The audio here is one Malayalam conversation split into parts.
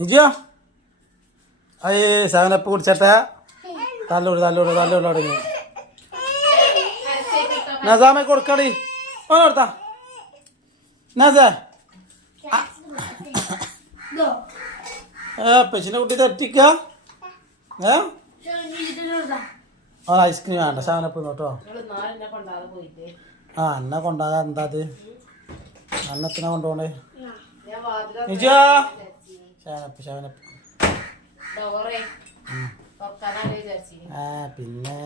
നിജോ? അയ്യേ സെവനപ്പ് കുടിച്ചട്ടെ? തല്ലോട് തല്ലോട് തല്ലോട് തുടങ്ങി. നസാമെ കൊടുക്കടി. ഓ കൊടുത്താ. നസേ. ഏ പെച്ചിനെ കുട്ടി തട്ടിക്ക ഏ? ആ ഐസ്ക്രീം വേണ്ട. സെവനപ്പ് കേട്ടോ ആ അന്ന കൊണ്ടാകാ. എന്താ അത്? അന്നത്തിനെ കൊണ്ടുപോണേ Nijo? Seven up seven up ആ പിന്നെ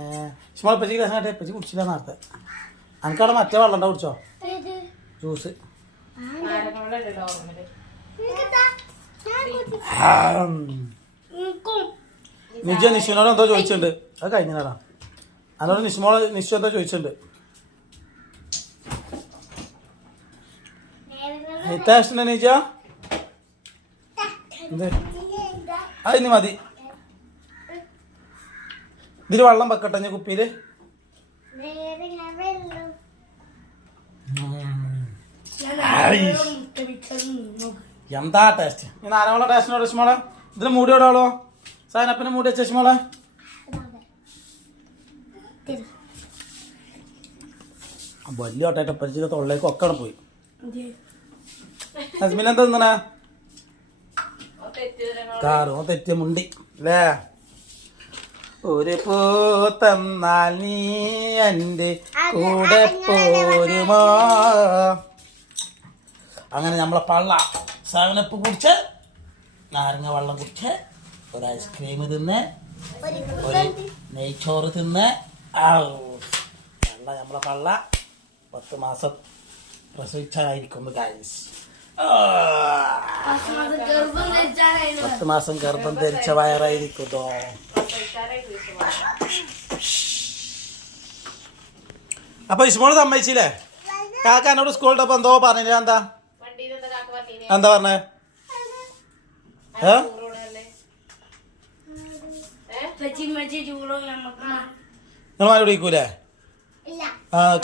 ഇഷ്ടം പച്ചി ഗ്ലാസ് പച്ചി കുടിച്ചില്ല നേരത്തെ. എനിക്കവിടെ മറ്റേ വെള്ളം ഉണ്ടോ കുടിച്ചോ? ജ്യൂസ്. നിജ നിഷുവിനോട് എന്തോ ചോദിച്ചിട്ടുണ്ട്. അത് കഴിഞ്ഞതാ അതിനോട് നിഷുമോൾ നിഷു എന്തോ ചോദിച്ചിട്ടുണ്ട്. ഇഷ്ടം നിജ? ഇനി മതി. ഇതിൽ വെള്ളം വെക്കട്ടെ ഞാൻ കുപ്പിയിൽ. എന്താ ടേസ്റ്റ് ഈ നാരങ്ങ ടേസ്റ്റിനോട് ഇഷ്ടമോളെ ഇതിന് മൂടി ഇടാളോ സാധനപ്പിന് മൂടി വെച്ച ഇഷ്ടമോളെ വലിയ ഓട്ടായിട്ട് പരിചയ തൊള്ളേക്ക് ഒക്കെ പോയി. ഹസ്ബിൻ എന്താ തിന്നണേ? കാറോ തെറ്റുമുണ്ടി. അല്ലേ ഒരു പൂ തന്നാൽ നീ എന്റെ കൂടെ പോരുമോ? അങ്ങനെ നമ്മളെ പള്ള സാധനപ്പ് കുടിച്ച് നാരങ്ങ വെള്ളം കുടിച്ച് ഒരു ഐസ്ക്രീം തിന്ന് ഒരു നെയ്ച്ചോറ് തിന്ന് ഔ. പള്ള നമ്മളെ പള്ള. പത്ത് മാസം പ്രസവിച്ചായിരിക്കുന്നു ഗൈസ് പത്ത് മാസം ഗർഭം ധരിച്ച വയറായിരിക്കുതോ? അപ്പൊ ഇസ്മോൾ സമ്മതിച്ചില്ലേ? കാക്ക എന്നോട് സ്കൂളിട്ടപ്പോ എന്തോ പറഞ്ഞില്ല എന്താ എന്താ പറഞ്ഞേ? നിങ്ങൾ മാറി വിളിക്കൂലേ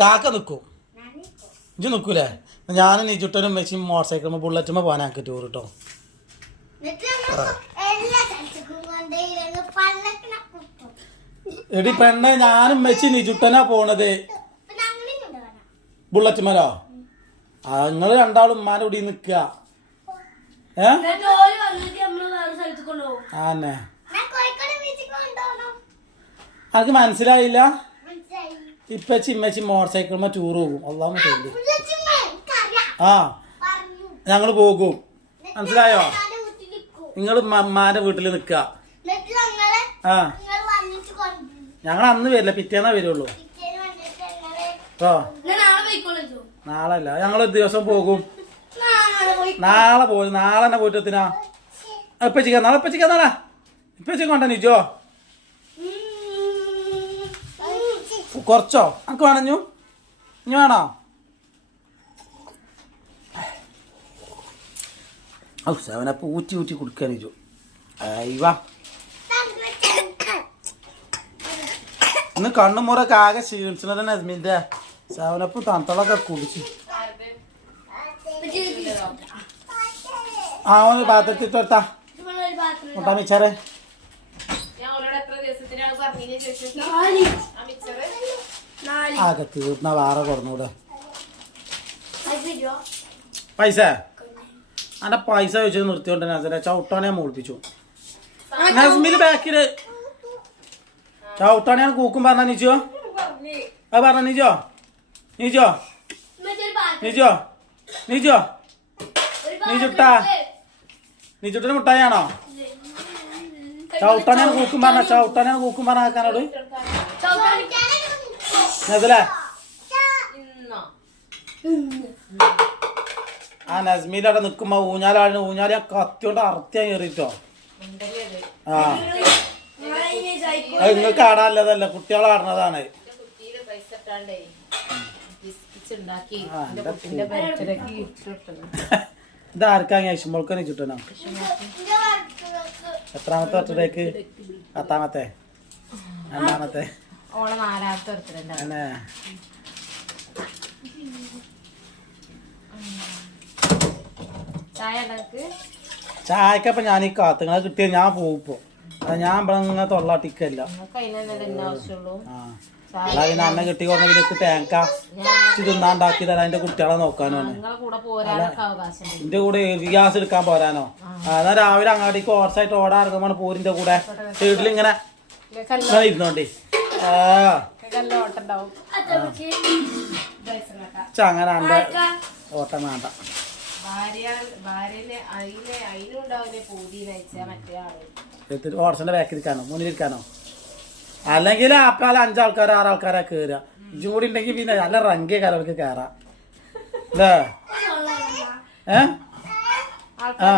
കാക്ക നിൽക്കും ഇജ്ജ് നിൽക്കൂലേ ഞാനും നിജുട്ടനും മെച്ചിയും മോട്ടോർ സൈക്കിളും ബുള്ളറ്റുമ്പോൾ പോകാൻ ആക്കി ടൂർ കേട്ടോ എടി പെണ്ണെ ഞാനും മെച്ചി നിജുട്ടനാ പോണത്. ബുള്ളറ്റുമലോ ആ നിങ്ങൾ രണ്ടാളും ഉമ്മാനെ കൂടി ഏ? ആന്നെ അനക്ക് മനസ്സിലായില്ല? ഇപ്പച്ചി ഇമ്മച്ചി മോട്ടോർ സൈക്കിളുമ്മ ടൂർ പോകും. അള്ളാമ ചൊല്ലി ആ. ഞങ്ങൾ പോകും. മനസ്സിലായോ? നിങ്ങൾ ഉമ്മാന്റെ വീട്ടിൽ നിൽക്കുക ആ. ഞങ്ങൾ അന്ന് വരില്ല. പിറ്റേന്നാ വരുള്ളൂ. ഓ നാളെ അല്ല ഞങ്ങൾ ഒരു ദിവസം പോകും. നാളെ പോയി. നാളെ തന്നെ പോയിട്ട് എത്തിനാ? ഇപ്പച്ചിക്ക നാളെ ഇപ്പച്ചിക്ക നാളെ ഇപ്പച്ചിക്ക കൊണ്ട നിജോ കുറച്ചോ? നമുക്ക് വേണഞ്ഞു ഇനി വേണോ? ഔ സെവനപ്പ് ഊറ്റി ഊറ്റി കൊടുക്കാൻ നിജു അയ്യവാ ഇന്ന് കണ്ണുമുറൊക്കെ ആകെ ക്ഷീണിച്ചത് നസ്മിന്റെ. സെവനപ്പ് തണുത്തളൊക്കെ കുടിച്ചു. ആ ഒന്ന് പാത്രത്തിൽ തൊട്ടാ മുട്ടാ മിച്ചറ്. ആകെ തീർന്ന വേറെ കൊടുന്നൂടെ പൈസ? അന്റെ പൈസ ചോദിച്ചത് നിർത്തിയോണ്ട് നസരെ ചവിട്ടാനെ മോളിപ്പിച്ചു. നസ്മിൽ ബാക്കിൽ. ചവിട്ടാനെ കൂക്കും. പറഞ്ഞ നീച്ചോ അത് പറഞ്ഞ നീച്ചോ നീച്ചോ നീച്ചോ നീച്ചോ നിജുട്ടാ? നിജുട്ടിന് മുട്ടായാണോ ചവിട്ടാനെ കൂക്കും. പറഞ്ഞ ചവിട്ടാനെ കൂക്കും. പറഞ്ഞ ആക്കാനോട്. നസലേ ആ നസ്മീലവിടെ നിക്കുമ്പോ ഊഞ്ഞാലാണ് ഊഞ്ഞാൽ ഞാൻ കത്തിയോണ്ട് അറുത്തിയാ കയറിട്ടോ ആ. അത് നിങ്ങൾക്ക് ആടാനല്ലതല്ല കുട്ടികളെ ആടുന്നതാണ്. ഇത് ആർക്കാ യശുമ്പോൾക്കനെ ചുട്ടനോ എത്രാമത്തെ വർഷത്തേക്ക് പത്താമത്തെ? രണ്ടാമത്തെ? ഓളെ നാലാമത്തെ ഉണ്ടാക്ക് ചായക്കപ്പം ഞാൻ ഈ കാത്തുങ്ങളെ കിട്ടിയ ഞാൻ പോകും ഇപ്പോൾ അത് ഞാൻ ഇവിടെ ഇങ്ങനെ തൊള്ളാട്ടിക്കല്ല. പിന്നെ അന്നെ കിട്ടി പിന്നെ തേങ്ങ ഇച്ചിരി തിന്നാണ്ടാക്കി തരാൻ എന്റെ കുട്ടികളെ നോക്കാനാണ് അവകാശം എന്റെ കൂടെ ഗ്യാസ് എടുക്കാൻ പോരാനോ? എന്നാ രാവിലെ അങ്ങാടിക്ക് ഓർസായിട്ട് ഓടാ ഇറങ്ങുമ്പോൾ പോരിന്റെ കൂടെ വീട്ടിൽ ഇങ്ങനെ ഇരുന്നോണ്ടേ. ആ. അങ്ങനെ ഓട്ടം വേണ്ട. ഭാര്യ ഭാര്യനെ അതിനെ അതിനുണ്ടാവില്ലേ പൂതി നയിച്ച മറ്റേ ആൾ. എടുത്തിട്ട് ഓർസന്റെ ബാക്കിൽ ഇരിക്കാനോ? മുന്നിൽ നിൽക്കാനോ അല്ലെങ്കിൽ അപ്പാല അഞ്ചാൾക്കാർ ആറാൾക്കാരാ കേറുക ഇജ്ജും കൂടി ഉണ്ടെങ്കിൽ പിന്നെ നല്ല റങ്കിയ കാലവർക്ക് കയറാം അല്ലേ ഏ? ആ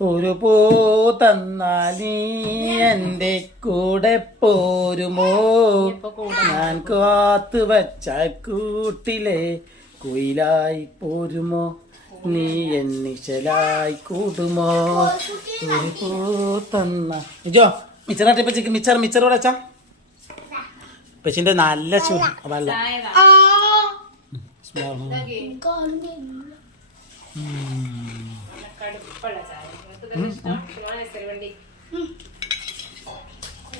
ഒരു പൂ തന്നാലീ എന്റെ കൂടെ പോരുമോ? ഞാൻ കാത്തു വച്ച കൂട്ടിലെ കുയിലായി പോരുമോ? നീ എന്നിശലായി കൂടുമോ? ഒരു പൂ തന്ന ഇജോ മിച്ചർ നട്ടിപ്പച്ചിക്ക് മിച്ചർ മിച്ചർ കൂടെ അച്ഛാ പച്ചിന്റെ നല്ല ചൂ വല്ല. സ്മോൾ. കടുപ്പുള്ള ചായ നിങ്ങൾക്ക് ഇഷ്ടം. ശിവാന ഇസ്തിരി വണ്ടി.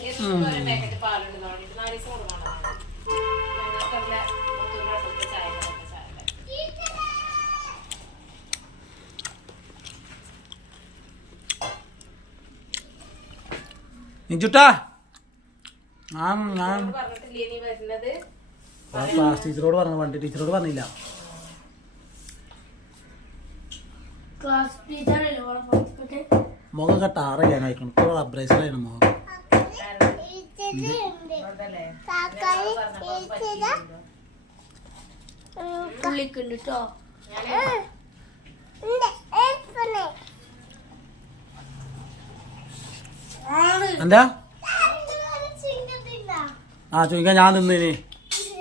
എന്നും ഒരു പാക്കറ്റ് പാലുണ്ട് തോന്നിട്ട് നാല് ദിവസം കൊടുക്കണം ഞങ്ങൾക്കല്ല മുത്തൂറ് അടുത്ത ചായ ഇതൊക്കെ ചായ നിജുട്ടാ ഞാൻ ഞാൻ പറഞ്ഞിട്ടില്ലേ നീ വരുന്നത്? ക്ലാസ് ടീച്ചറോട് പറഞ്ഞു പണ്ട് ടീച്ചറോട് പറഞ്ഞില്ല ക്ലാസ് ടീച്ചറല്ലേ ഓളെ പഠിപ്പിക്കട്ടെ മുഖം ടാർ ചെയ്യാനായിക്കണം ഇപ്പോൾ അബ്രേസറായിരുന്നു മുഖം എന്താ? ആ ചോദിക്കാൻ ഞാൻ തിന്നിനി.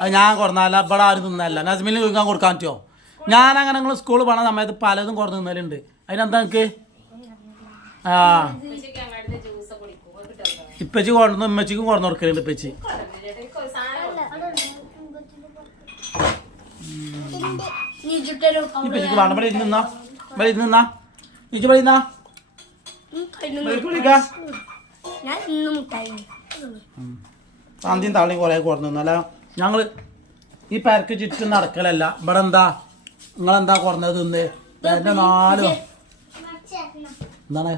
അത് ഞാൻ കൊടുന്നല്ല ഇവിടെ ആരും തിന്നല്ല. നസ്മിന് ചോദിക്കാൻ കൊടുക്കാൻ പറ്റുമോ? ഞാൻ അങ്ങനെ നിങ്ങൾ സ്കൂളിൽ പോണ സമയത്ത് പലതും കുറഞ്ഞ് തിന്നലുണ്ട്. അതിനെന്താ എനിക്ക് ആ. ഇപ്പച്ചി കൊണ്ടുവന്ന് ഉമ്മച്ചിക്കും കൊണ്ടു കൊടുക്കലുണ്ട് ഇപ്പച്ചി. ഇപ്പച്ചിക്ക് വേണം ഇവിടെ ഇരുന്നാ ഇവിടെ ഇരുന്നാ ഇജ്ജ് ഇവിടെ ഇരുന്നാ ഇവിടെ ഞാൻ ഇന്നും മുട്ടായി ആദ്യം തള്ളി കൊറേ കുറഞ്ഞു അല്ല ഞങ്ങൾ ഈ പേർക്ക് ചുറ്റും നടക്കലല്ല. ഇവിടെ എന്താ നിങ്ങളെന്താ കുറഞ്ഞത് തിന്ന്? നാല്. എന്താണ്?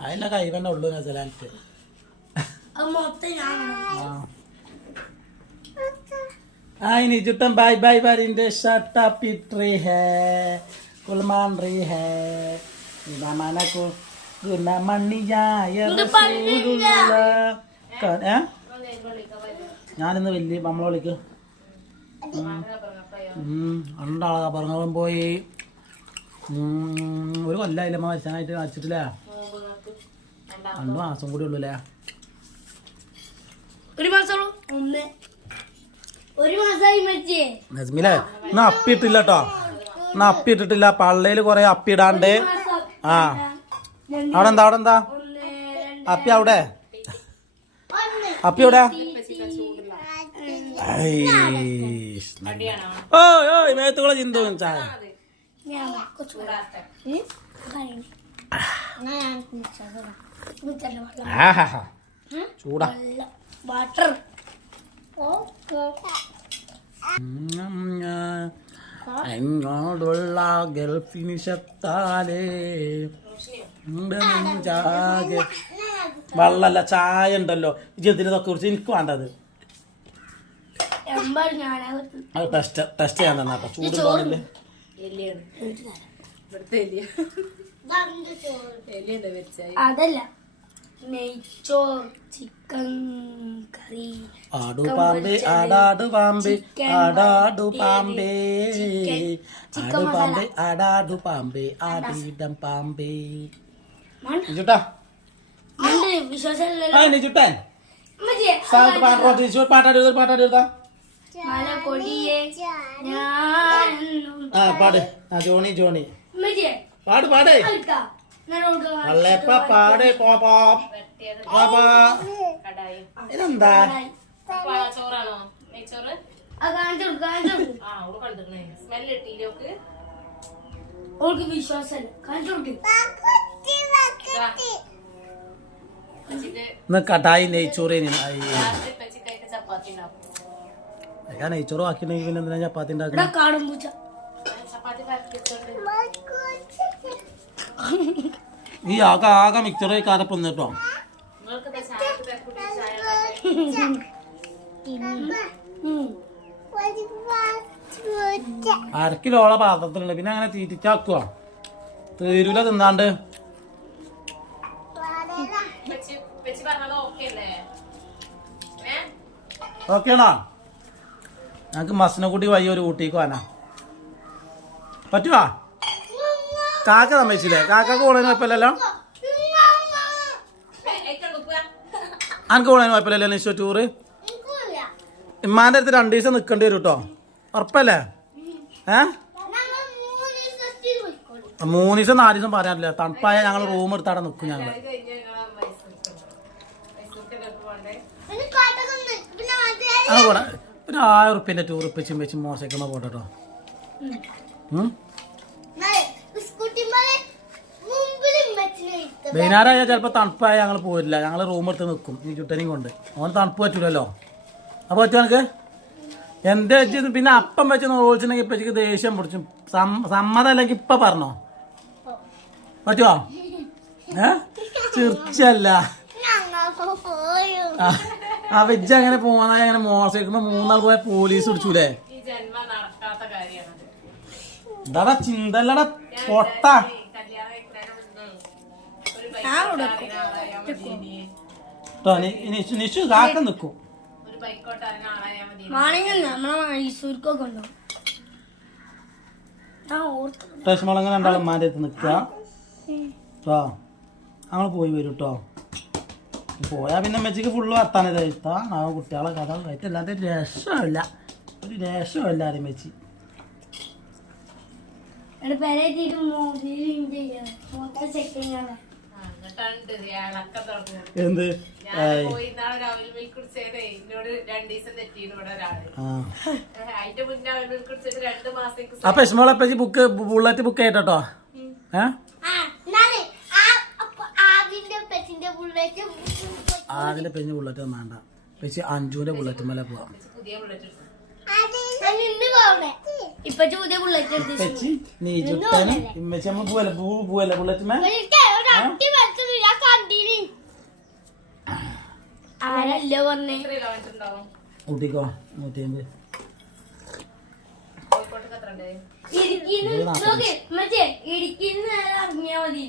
അതിന്റെ കൈ തന്നെ ഉള്ളൂ ഞാൻ ഹായ് നിജുട്ടൻ ബൈ ബൈ വരിന്റെ ഷർട്ട് പിട്രി ഹേ കുൽമാൻ റീ ഹേ. മനക്കു ഗുണമണിയായ ഞാനിന്ന് വലിയ നമ്മളെ വിളിക്ക്. രണ്ടാളെ കബറങ്ങളും പോയി. ഒരു കൊല്ലായില്ല അമ്മ മത്സരമായിട്ട് കളിച്ചിട്ടില്ലേ രണ്ടു മാസം കൂടി ഉള്ളൂല്ലേ? ഒരു മാസം ഒന്ന്. ഒരു മാസമായി മരിച്ചേ. നസ്മിലെ കേട്ടോ അപ്പിയിട്ടിട്ടില്ല. പള്ളയിൽ കുറെ അപ്പി ഇടാണ്ട് ആ. അവിടെ എന്താ അവിടെ എന്താ ഒന്ന് രണ്ട്. അപ്പി അവിടെ? അപ്പി എവിടെ ഓ ഓ മേത്തുകളെ ചിന്തു ചായ. ചൂടാ. വാട്ടർ എന്നോടുള്ള ഉണ്ട് നെഞ്ചാകെ. വെള്ളല്ല ചായ ഉണ്ടല്ലോ. ഇതൊക്കെ കുറിച്ച് എനിക്ക് വേണ്ടത്? അത്. ടെസ്റ്റ് ടെസ്റ്റ് ചെയ്യാൻ തന്നെ ചൂട് ചൂടുണ്ടോന്നില്ലേ എലിയാണ് ഇവിടുത്തെ എലിയ എലി എന്താ വെച്ചായി അതല്ല. നെയ്ച്ചോർ ചിക്കൻ കറി. ആടു പാമ്പേ ആടാടു പാമ്പേ ആടാടു പാമ്പേ ആടു പാമ്പേ ആടാടു പാമ്പേ ആടിടം പാമ്പേ. ചുട്ടാ പാട്ടാടി പാട്ടാടി മല കൊടിയെ ഞാനെന്നും ആ പാട്. ആ ജോണി ജോണി. പാട് പാടേ. കളിക്കാം വള്ളയപ്പ പാട് പോപ്പോ പോപ്പോ ഇതെന്താ? ചോറാണോ? നെയ്ച്ചോറ്? ഓൾക്ക് ഇന്ന് കടായി നെയ്ച്ചോറ് ചപ്പാത്തി ഉണ്ടാക്കും. ഞാൻ നെയ്ച്ചോറ് ബാക്കിയുണ്ടെങ്കിൽ പിന്നെ എന്തിനാ ചപ്പാത്തി ഉണ്ടാക്കണം കാടും പൂച്ച ഈ ആകെ ആകെ മിക്സർ ചായ ഉണ്ടാക്കി. അരക്കിലോളെ പാത്രത്തിലുണ്ട് പിന്നെ അങ്ങനെ തീറ്റിച്ചാക്കുക തീരൂല തിന്നാണ്ട് പച്ചി പച്ചി പറഞ്ഞത് ഓക്കെ അല്ലേ ഏ ഓക്കേണോ ഞങ്ങൾക്ക് മസനക്കുട്ടി വയ്യ ഒരു ഊട്ടിക്ക് പോകാനാ പറ്റുവാ? കാക്ക സമ്മതിച്ചില്ലേ? കാക്കക്ക് പോണതിന് കുഴപ്പമില്ലല്ലോ? അനക്ക് പോണതിന് കുഴപ്പമില്ലല്ലോ നിശ്ചയ ടൂറ്? ഇമ്മാന്റെ അടുത്ത് രണ്ട് ദിവസം നിൽക്കേണ്ടി വരും കേട്ടോ ഉറപ്പല്ലേ? ഏ? മൂന്ന് ദിവസം നാല് ദിവസം പറയാനില്ല. തണുപ്പായ ഞങ്ങൾ റൂം എടുത്താടെ നിൽക്കും ഞങ്ങൾ അങ്ങനെ പോടാ ഒരു ആയിരം ഉറുപ്പ്യന്റെ ടൂർ ഉപ്പിച്ചും വെച്ചും മോശക്കുന്ന പോട്ടോ? വൈകുന്നേരം ആയാൽ ചിലപ്പോൾ തണുപ്പായ ഞങ്ങൾ പോയില്ല ഞങ്ങൾ റൂം എടുത്ത് നിൽക്കും ഈ ചുട്ടനെയും കൊണ്ട്. അവന് തണുപ്പ് പറ്റൂലല്ലോ. അപ്പോൾ പറ്റുമോ എനിക്ക് എന്താ വെച്ച് പിന്നെ അപ്പം വെച്ച് നോച്ചിട്ടുണ്ടെങ്കിൽ ഇപ്പം ദേഷ്യം പിടിച്ചു. സമ്മതം അല്ലെങ്കിൽ ഇപ്പം പറഞ്ഞോ? പറ്റുമോ ഏ? തീർച്ചയല്ല. ആ, വെജ് അങ്ങനെ പോകാനായി അങ്ങനെ മോശം മൂന്നാൾ പോയ പോലീസ് പിടിച്ചൂലേ? ഈ ചിന്തല്ലട പൊട്ട. നിഷു കാക്ക നമ്മളെ മൈസൂർക്കൊക്കെ ഉണ്ടോ രണ്ടാളും നിൽക്കുക കേട്ടോ നമ്മൾ പോയി വരും കേട്ടോ പോയാൽ പിന്നെ മെച്ചിക്ക് ഫുള്ള് വർത്താനം ഇതാ. ആ കുട്ടികളെ കഥ കഴിച്ച് അല്ലാതെ രസമില്ല ഒരു രസമില്ല ആരും മെച്ചി എന്ത്? അപ്പൊ ബുക്ക് ബുള്ളറ്റ് ബുക്ക് മിൽക്ക് കുടിച്ചതേ എന്നോട് രണ്ടു ദിവസം തെറ്റിയിരുന്നു ഇവിടെ ഒരാൾ ആ അതിന്റെ മുന്നേ അവൻ മിൽക്ക് കുടിച്ചിട്ട് രണ്ട് മാസത്തേക്ക് ആ പെഷ്മോളെ പറ്റി ബുക്ക് ബുള്ളറ്റ് ബുക്ക് ചെയ്യട്ടോ ഏ ആദിലെ പെഞ്ഞ് ബുള്ളറ്റ് ഒന്നും വേണ്ട. പക്ഷെ അഞ്ചുവിന്റെ ബുള്ളറ്റ് മേലെ പോവാം. നൂറ്റി അമ്പത് ഇടുക്കിന്ന് നേരെ ഇറങ്ങിയാ മതി